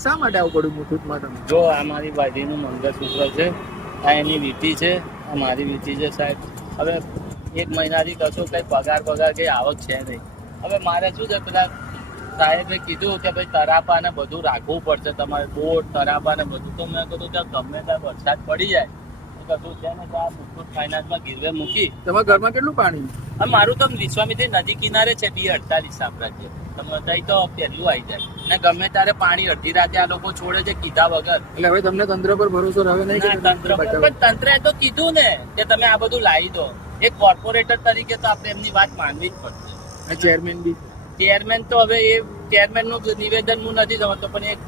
શા માટે આવું પડ્યું મુથુટમાં તમે? જો આ મારી બાજરીનું મંગળસૂત્ર છે, આ એની વીંટી છે, આ મારી વીંટી છે સાહેબ. હવે 1 મહિનાથી કશું કઈ પગાર કઈ આવક છે નહીં. હવે મારે શું છે, પેલા સાહેબે કીધું કે ભાઈ તરાપા ને બધું રાખવું પડશે તમારે, બોટ તરાપા ને બધું. તો મેં કીધું કે ગમે ત્યાં વરસાદ પડી જાય તો કશું છે ને, આ મુથુટ ફાઇનાન્સમાં ગીરવે મૂકી. તમારા ઘરમાં કેટલું પાણી? અને મારું તો વિશ્વામિત્રી નદી કિનારે છે, B48 સામ્રાજ્ય. તમે ત્યાં તો પહેલું આવી જાય ને ગમે ત્યારે પાણી અડધી રાતે આ લોકો છોડે છે કીધા વગર. એટલે હવે તમને તંત્ર પર ભરોસો રહે નહીં? તંત્ર પણ તંત્રએ તો કીધું ને કે તમે આ બધું લાવી દો. એક કોર્પોરેટર તરીકે તો આપણે એમની વાત માનવી જ પડશે. ચેરમેન બી ચેરમેન તો હવે એ ચેરમેન નું નિવેદન હું નથી સમજતો, પણ એક